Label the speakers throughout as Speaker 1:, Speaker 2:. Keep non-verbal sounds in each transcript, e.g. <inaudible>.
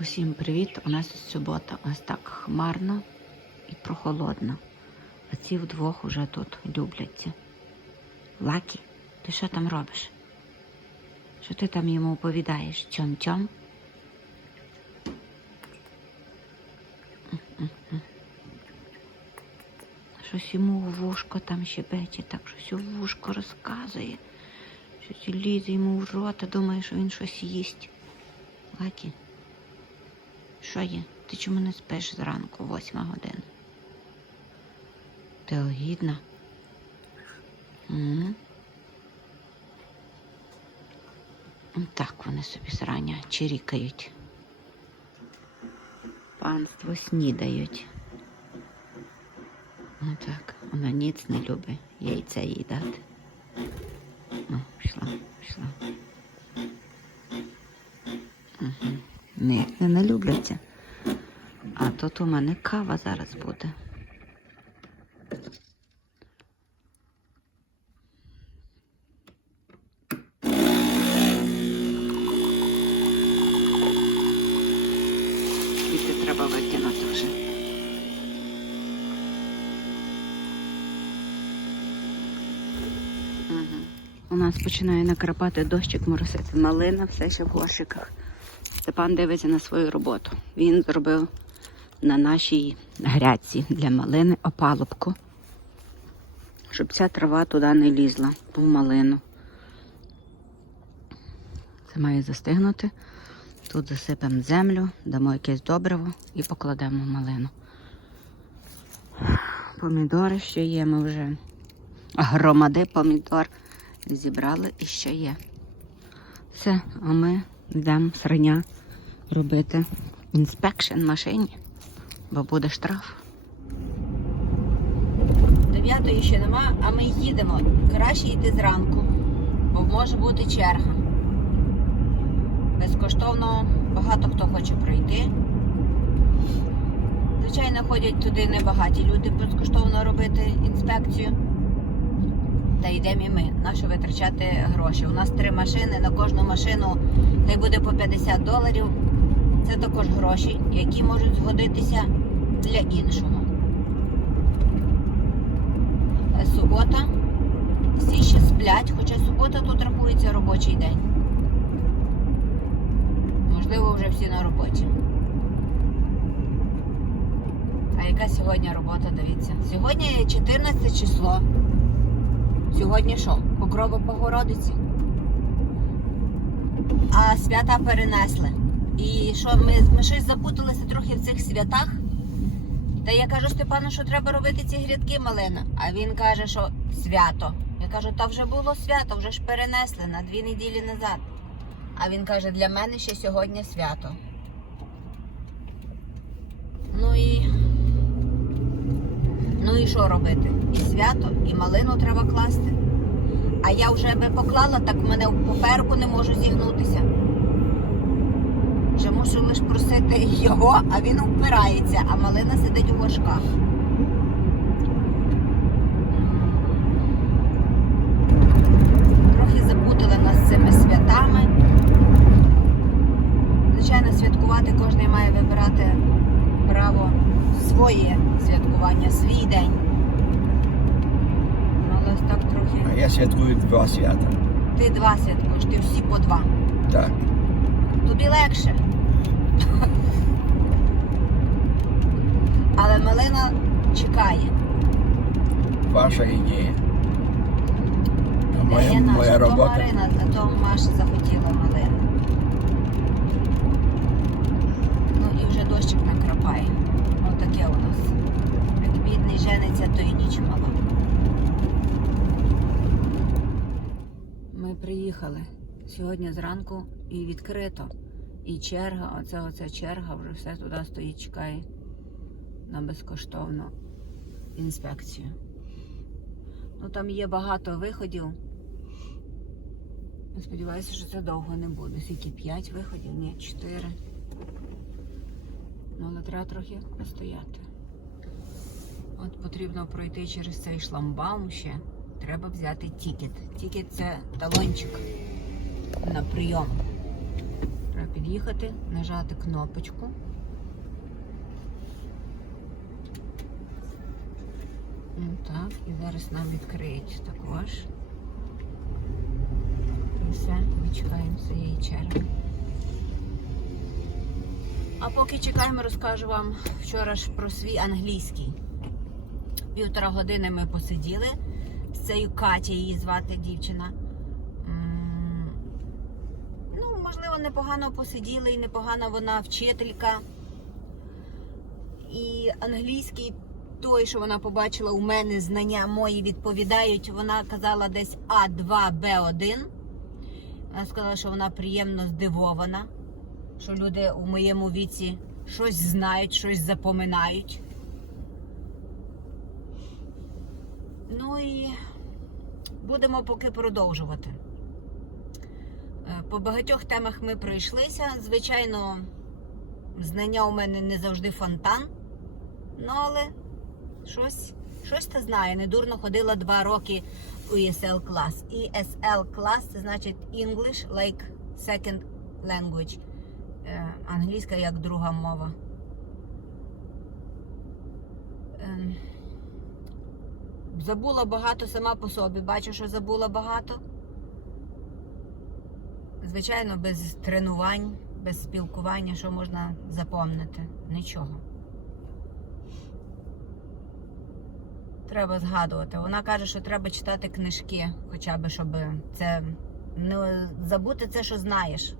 Speaker 1: Усім привіт! У нас субота ось так хмарно і прохолодно. А ці вдвох уже тут любляться. Лакі, ти що там робиш? Що ти там йому оповідаєш? Тьом-тьом? Щось йому у вушко там щебече, так щось у вушко розказує. Щось лізе йому в рот, а думає, що він щось їсть. Лакі. Що є? Ти чому не спиш зранку, восьма година? Ти огідна? Так вони собі зрання чирікають. Панство снідають. Ну так, вона ніц не любить яйця їй дати. Ну, пішла, пішла. Угу. Ні, не, не любляться. Тут у мене кава зараз буде. Звідти треба викинути. У нас починає накрапати дощик, моросити малина, все ще в горщиках. Степан дивиться на свою роботу. Він зробив на нашій грядці для малини опалубку, щоб ця трава туди не лізла, в малину. Це має застигнути. Тут засипемо землю, дамо якесь добриво і покладемо малину. Помідори ще є, ми вже громади помідор зібрали і ще є. Все, а ми йдемо среня робити інспекшн машині, бо буде штраф.
Speaker 2: Дев'ятої ще нема, а ми їдемо. Краще йти зранку, бо може бути черга. Безкоштовно багато хто хоче пройти. Звичайно, ходять туди небагаті люди безкоштовно робити інспекцію. Та йдемо і ми. Нащо витрачати гроші? У нас три машини, на кожну машину хай буде по 50 доларів. Це також гроші, які можуть згодитися для іншого. Е, Субота. Всі ще сплять, хоча субота тут рахується робочий день. Можливо, вже всі на роботі. А яка сьогодні робота, дивіться? Сьогодні 14 число. Сьогодні що? Покрова Богородиці. А свята перенесли. І що ми, ми щось запуталися трохи в цих святах. Та я кажу Степану, що треба робити ці грядки малина. А він каже, що свято. Я кажу, та вже було свято, вже ж перенесли на дві неділі назад. А він каже, для мене ще сьогодні свято. Ну і. Ну і що робити? І свято, і малину треба класти. А я вже би поклала, так в мене в попереку не можу зігнутися. Вже мушу лише просити його, а він впирається, а малина сидить у горшках. Трохи запутали нас цими святами. Звичайно, святкувати кожен має вибирати право своє святкування, свій день. Але ось так
Speaker 3: А я святкую два свята.
Speaker 2: Ти два святкуєш, ти всі по два.
Speaker 3: Так.
Speaker 2: Тобі легше. Але малина чекає.
Speaker 3: Ваша ідея. А моя,
Speaker 2: наша?
Speaker 3: моя
Speaker 2: То
Speaker 3: робота.
Speaker 2: Марина, то Маша захотіла малину. Ну і вже дощик накрапає. Отаке у нас. Як бідний жениться, то і ніч мала. Ми приїхали сьогодні зранку і відкрито. І черга, оце оця черга вже все туди стоїть, чекає на безкоштовну інспекцію. Ну там є багато виходів. Сподіваюся, що це довго не буде. Скільки 5 виходів? Ні, 4. Ну, але треба трохи постояти. От потрібно пройти через цей шламбаум ще. Треба взяти тікет. Тікет це талончик на прийом. Треба під'їхати, нажати кнопочку. Так, і зараз нам відкриють також. І все, ми чекаємо цієї черги. А поки чекаємо, розкажу вам вчора ж про свій англійський. Півтора години ми посиділи з цією Катя, її звати дівчина. Ну, можливо, непогано посиділи і непогана вона вчителька. І англійський, той, що вона побачила у мене, знання мої відповідають. Вона казала десь А2, Б1. Вона сказала, що вона приємно здивована, що люди у моєму віці щось знають, щось запоминають. Ну і будемо поки продовжувати. Е, По багатьох темах ми пройшлися. Звичайно, знання у мене не завжди фонтан. Ну, але щось, щось та знає. Недурно ходила два роки у ESL клас. ESL клас це значить English like second language. Е, Англійська як друга мова. Ем, Забула багато сама по собі. Бачу, що забула багато. Звичайно, без тренувань, без спілкування, що можна запомнити? Нічого. Треба згадувати. Вона каже, що треба читати книжки, хоча б, щоб це не забути це, що знаєш.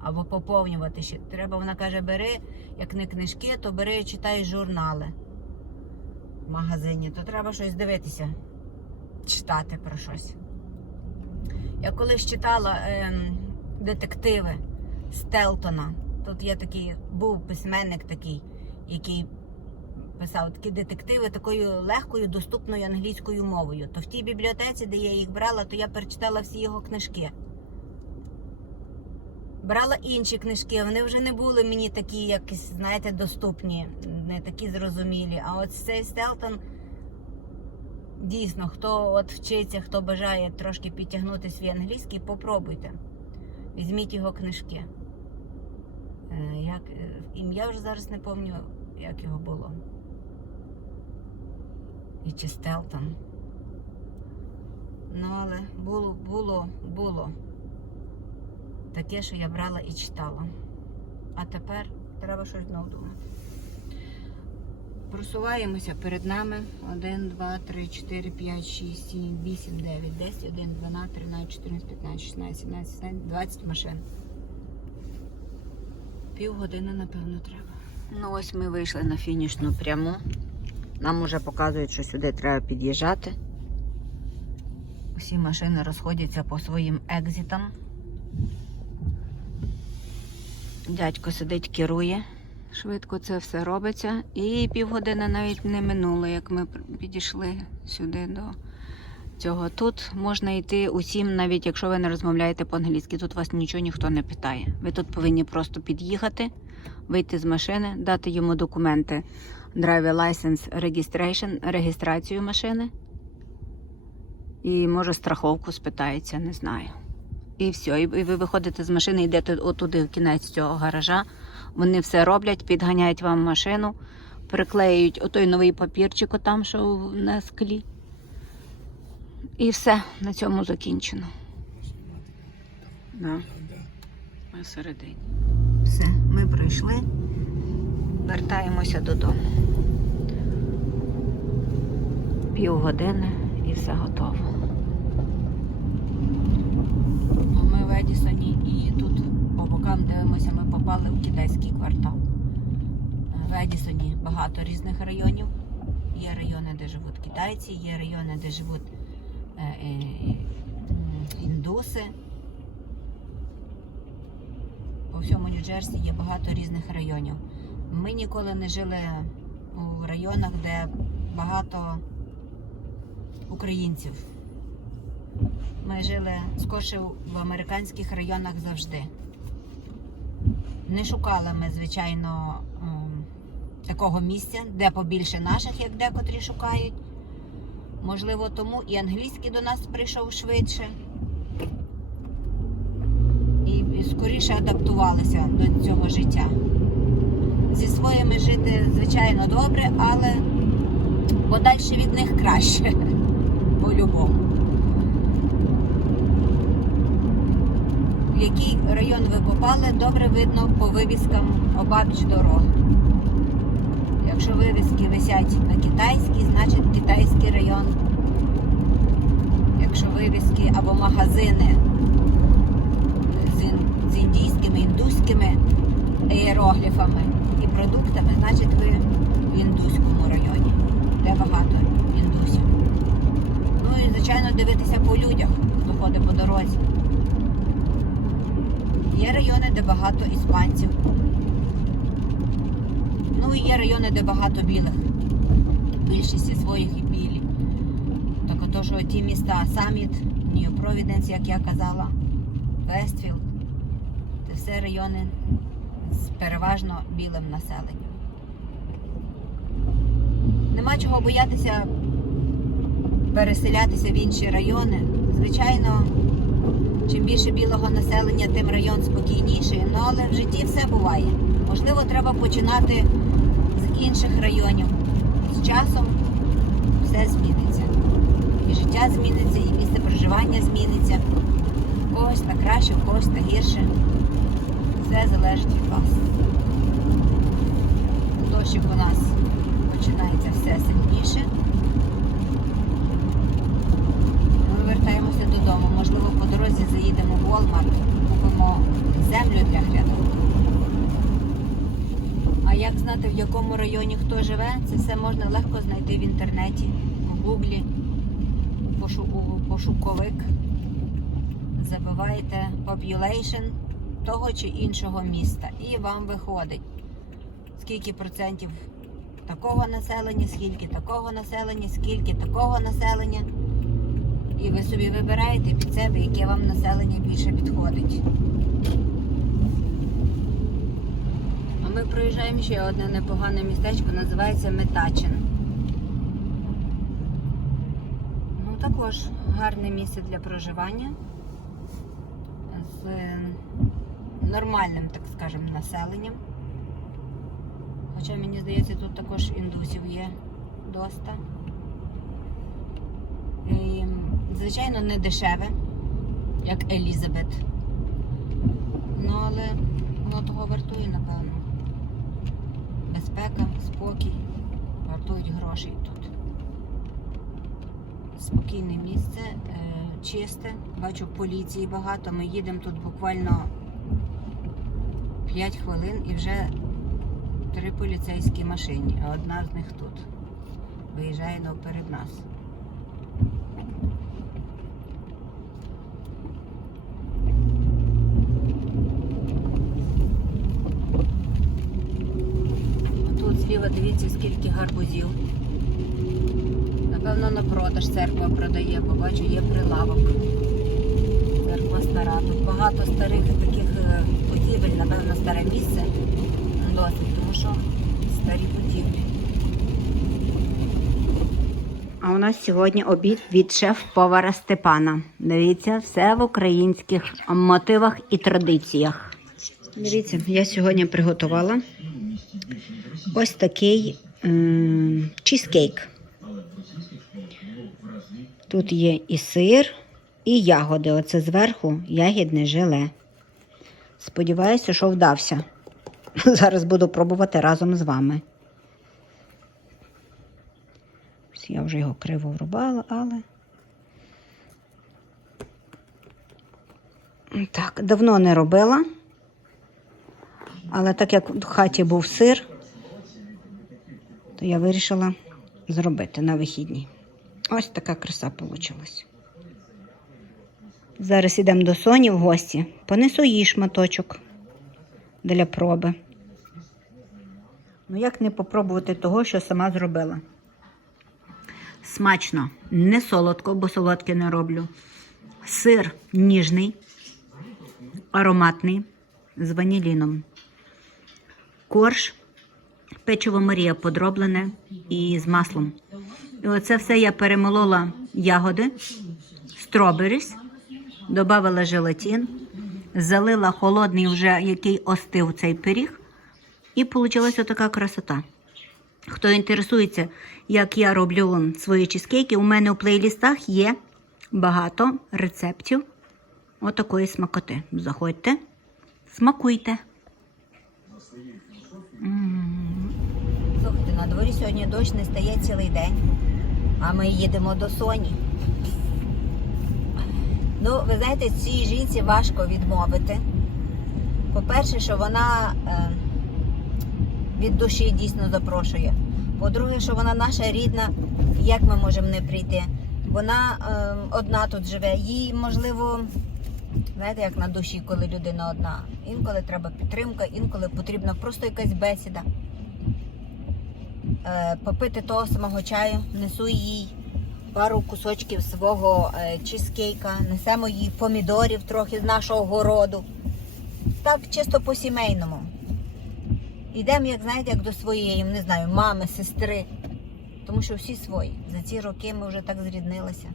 Speaker 2: Або поповнювати ще. Треба, вона каже, бери, як не книжки, то бери читай журнали в магазині, то треба щось дивитися, читати про щось. Я колись читала ем, детективи Стелтона. Тут є такий, був письменник такий, який писав такі детективи такою легкою, доступною англійською мовою. То в тій бібліотеці, де я їх брала, то я перечитала всі його книжки. Брала інші книжки, вони вже не були мені такі, якісь, знаєте, доступні, не такі зрозумілі. А от цей Стелтон, дійсно, хто от вчиться, хто бажає трошки підтягнути свій англійський, попробуйте. Візьміть його книжки. Е, Як, е, ім'я вже зараз не пам'ятаю, як його було. І чи Стелтон. Ну, але було, було, було таке, що я брала і читала. А тепер треба щось знову думати. Просуваємося перед нами 1, 2, 3, 4, 5, 6, 7, 8, 9, 10, 11, 12, 13, 14, 15, 16, 17, 17, 20 машин. Півгодини, напевно, треба.
Speaker 1: Ну ось ми вийшли на фінішну пряму. Нам уже показують, що сюди треба під'їжджати.
Speaker 2: Усі машини розходяться по своїм екзитам.
Speaker 1: Дядько сидить, керує. Швидко це все робиться. І півгодини навіть не минуло, як ми підійшли сюди до цього. Тут можна йти усім, навіть якщо ви не розмовляєте по-англійськи. Тут вас нічого ніхто не питає. Ви тут повинні просто під'їхати, вийти з машини, дати йому документи Driver License Registration, реєстрацію машини. І може страховку спитається, не знаю. І все, і ви виходите з машини, йдете отуди в кінець цього гаража. Вони все роблять, підганяють вам машину, приклеюють отой новий папірчик, отам, що на склі. І все, на цьому закінчено. Да. Ми всередині.
Speaker 2: Все, ми пройшли.
Speaker 1: Вертаємося додому. Півгодини і все готово.
Speaker 2: Ну, Ми в Едісоні і тут по бокам дивимося, ми попали в китайський квартал. В Едісоні багато різних районів. Є райони, де живуть китайці, є райони, де живуть е, е, індуси. По всьому Нью-Джерсі є багато різних районів. Ми ніколи не жили у районах, де багато українців. Ми жили скорше в американських районах завжди. Не шукали ми, звичайно, такого місця, де побільше наших, як декотрі шукають. Можливо, тому і англійський до нас прийшов швидше. І скоріше адаптувалися до цього життя. Зі своїми жити, звичайно, добре, але подальше від них краще. По-любому. В який район ви попали, добре видно по вивіскам обабіч дороги. Якщо вивіски висять на китайській, значить китайський район. Якщо вивіски або магазини з, індійськими, індуськими іерогліфами і продуктами, значить ви в індуському районі, де багато. Ну і звичайно дивитися по людях, хто ходить по дорозі. Є райони, де багато іспанців. Ну і є райони, де багато білих. Більшість своїх і білі. Так ото, ті міста Саміт, Нью-Провіденс, як я казала, Вестфілд, це все райони з переважно білим населенням. Нема чого боятися переселятися в інші райони. Звичайно, чим більше білого населення, тим район спокійніший. Ну але в житті все буває. Можливо, треба починати з інших районів. З часом все зміниться. І життя зміниться, і місце проживання зміниться. Когось та краще, у когось та гірше. Все залежить від вас. Дощик у нас починається все сильніше. Ми вертаємося додому. Можливо, по заїдемо в Walmart, купимо землю для грядок. А як знати, в якому районі хто живе, це все можна легко знайти в інтернеті, в гуглі, пошуковик. Забиваєте population того чи іншого міста. І вам виходить, скільки процентів такого населення, скільки такого населення, скільки такого населення. І ви собі вибираєте під себе, яке вам населення більше підходить. А ми проїжджаємо ще одне непогане містечко, називається Метачин. Ну, також гарне місце для проживання з нормальним, так скажемо, населенням. Хоча мені здається, тут також індусів є доста. Звичайно, не дешеве, як Елізабет. Ну, але воно того вартує, напевно. Безпека, спокій, вартують грошей тут. Спокійне місце, е, чисте. Бачу, поліції багато. Ми їдемо тут буквально 5 хвилин і вже три поліцейські машині, а одна з них тут. Виїжджає перед нас. Тут зліва дивіться, скільки гарбузів. Напевно, на продаж церква продає, бо бачу, є прилавок. Церква стара. Тут багато старих таких е, будівель, напевно, старе місце. Досить, тому що старі будівлі.
Speaker 1: А у нас сьогодні обід від шеф-повара Степана. Дивіться, все в українських мотивах і традиціях. Дивіться, я сьогодні приготувала ось такий ем, чізкейк. Тут є і сир, і ягоди. Оце зверху ягідне желе. Сподіваюся, що вдався. <laughs> Зараз буду пробувати разом з вами. Ось Я вже його криво врубала, але. Так, давно не робила. Але так як в хаті був сир, то я вирішила зробити на вихідні. Ось така краса вийшла. Зараз йдемо до Соні в гості. Понесу їй шматочок для проби. Ну, як не попробувати того, що сама зробила? Смачно, не солодко, бо солодке не роблю. Сир ніжний, ароматний з ваніліном. Корж, печиво Марія подроблене і з маслом. І оце все я перемолола ягоди, строберіс, додавала желатин, залила холодний, вже який остив цей пиріг, і вийшла така красота. Хто інтересується, як я роблю свої чизкейки, у мене у плейлістах є багато рецептів отакої смакоти. Заходьте, смакуйте.
Speaker 2: На дворі сьогодні дощ не стає цілий день, а ми їдемо до Соні. Ну, ви знаєте, цій жінці важко відмовити. По-перше, що вона е, від душі дійсно запрошує. По-друге, що вона наша рідна, як ми можемо не прийти? Вона е, одна тут живе. Їй, можливо, знаєте, як на душі, коли людина одна. Інколи треба підтримка, інколи потрібна просто якась бесіда попити того самого чаю, несу їй пару кусочків свого е, чизкейка, несемо їй помідорів трохи з нашого городу. Так, чисто по-сімейному. Йдемо, як знаєте, як до своєї, не знаю, мами, сестри. Тому що всі свої. За ці роки ми вже так зріднилися.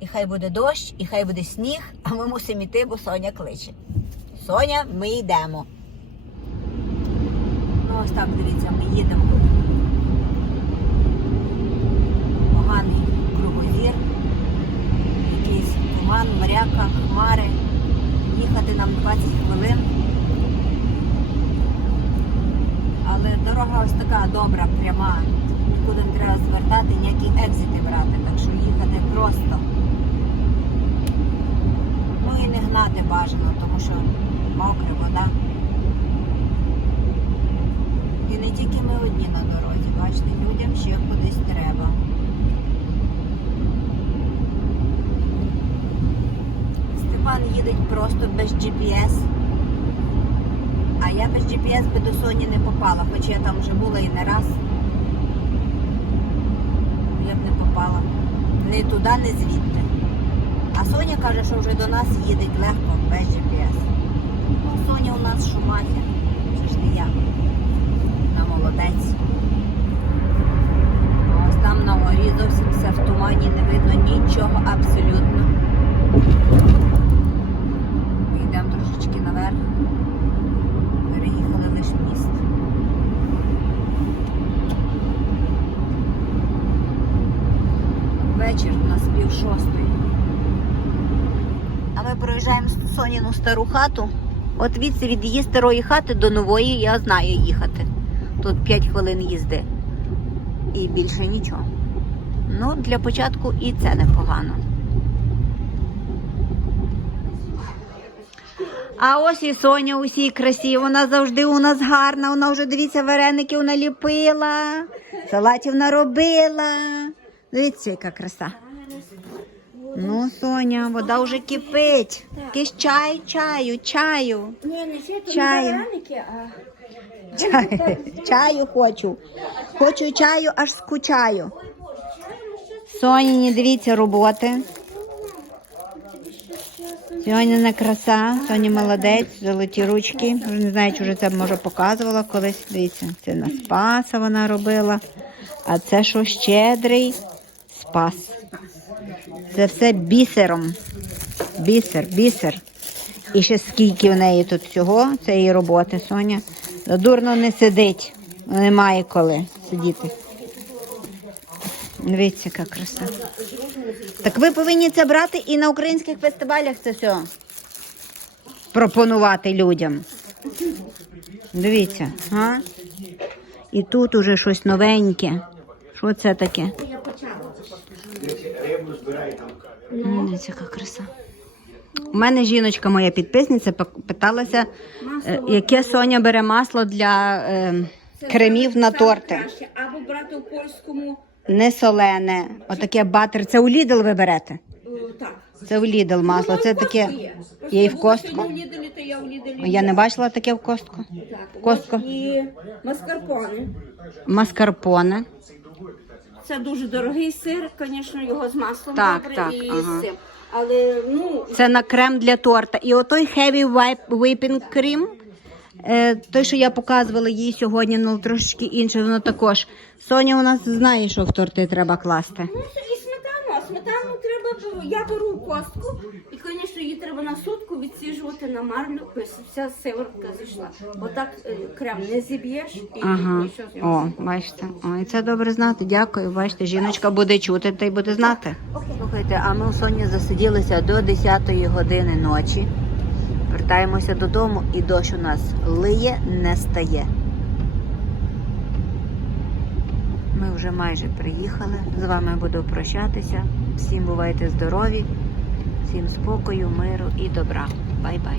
Speaker 2: І хай буде дощ, і хай буде сніг, а ми мусимо йти, бо Соня кличе. Соня, ми йдемо. Ось так, дивіться, ми їдемо. Поганий кругозір, якийсь туман, моряка, хмари. Їхати нам 20 хвилин. Але дорога ось така добра, пряма. Нікуди не треба звертати, ніякі екзити брати, так що їхати просто. Ну і не гнати бажано, тому що мокра вода. І не тільки ми одні на дорозі, бачите, людям ще кудись треба. Степан їде просто без GPS. А я без GPS би до Соні не попала, хоча я там вже була і не раз. Я б не попала. Не туди, не звідти. А Соня каже, що вже до нас їдеть легко без GPS. Ну, Соня у нас шумахи. Це ж не я на молодець. А Ось там на горі зовсім все в тумані, не видно нічого абсолютно. Ми йдемо трошечки наверх. Переїхали лише міст. Вечір у нас пів шостої. А ми проїжджаємо Соніну стару хату. От відси від її старої хати до нової я знаю їхати. Тут 5 хвилин їзди. І більше нічого. Ну, для початку і це непогано. А ось і Соня у всій красі. Вона завжди у нас гарна. Вона вже дивіться, вареників наліпила, салатів наробила. Дивіться, яка краса. Ну, Соня, вода вже кипить. Якийсь чай, чаю, чаю.
Speaker 4: Ні, не ще
Speaker 1: Чаю.
Speaker 4: вареники, а
Speaker 1: Чаю, <laughs> чаю хочу. Хочу чаю, аж скучаю. Соніні, дивіться, роботи. Соняна краса, Соня молодець, золоті ручки. Вже не знаю, чи вже це може показувала колись. Дивіться, це на спаса вона робила. А це що щедрий спас. Це все бісером. Бісер, бісер. І ще скільки в неї тут всього, це її роботи, Соня. Дурно не сидить, немає коли сидіти. Дивіться, яка краса. Так ви повинні це брати і на українських фестивалях це все пропонувати людям. Дивіться, а? І тут уже щось новеньке. Що це таке? Дивіться, яка краса. У мене жіночка, моя підписниця, питалася, е, яке Соня бере масло для е, кремів на торти.
Speaker 4: краще. Або брати у польському,
Speaker 1: Не солене, отаке батер. Це у Lidl ви берете?
Speaker 4: о, так.
Speaker 1: Це у Lidl масло. Це таке. Є і в костку.
Speaker 4: То я у Ліделі.
Speaker 1: Я не бачила таке в костку.
Speaker 4: Так,
Speaker 1: Костко.
Speaker 4: ось І маскарпоне.
Speaker 1: Маскарпоне.
Speaker 4: Це дуже дорогий сир, звісно, його з маслом
Speaker 1: Так,
Speaker 4: добре
Speaker 1: так,
Speaker 4: і
Speaker 1: ага.
Speaker 4: з цим. Але, ну,
Speaker 1: Це на крем для торта. І отой heavy wipe- whipping cream, е, той, що я показувала їй сьогодні, ну трошечки інше, воно також. Соня у нас знає, що в торти треба класти.
Speaker 4: ну сметану, треба, я беру костку, і, звісно, її треба на сутку відсіжувати на марлю, вся сиворотка зійшла. Отак е, крем не зіб'єш і
Speaker 2: Ага.
Speaker 4: нічого.
Speaker 2: О, бачите. О, і це добре знати. Дякую. Бачите, жіночка буде чути та й буде знати. Слухайте, а ми у Соні засиділися до 10 години ночі. Вертаємося додому, і дощ у нас лиє, не стає. Ми вже майже приїхали. З вами буду прощатися. Всім бувайте здорові, всім спокою, миру і добра. Бай-бай.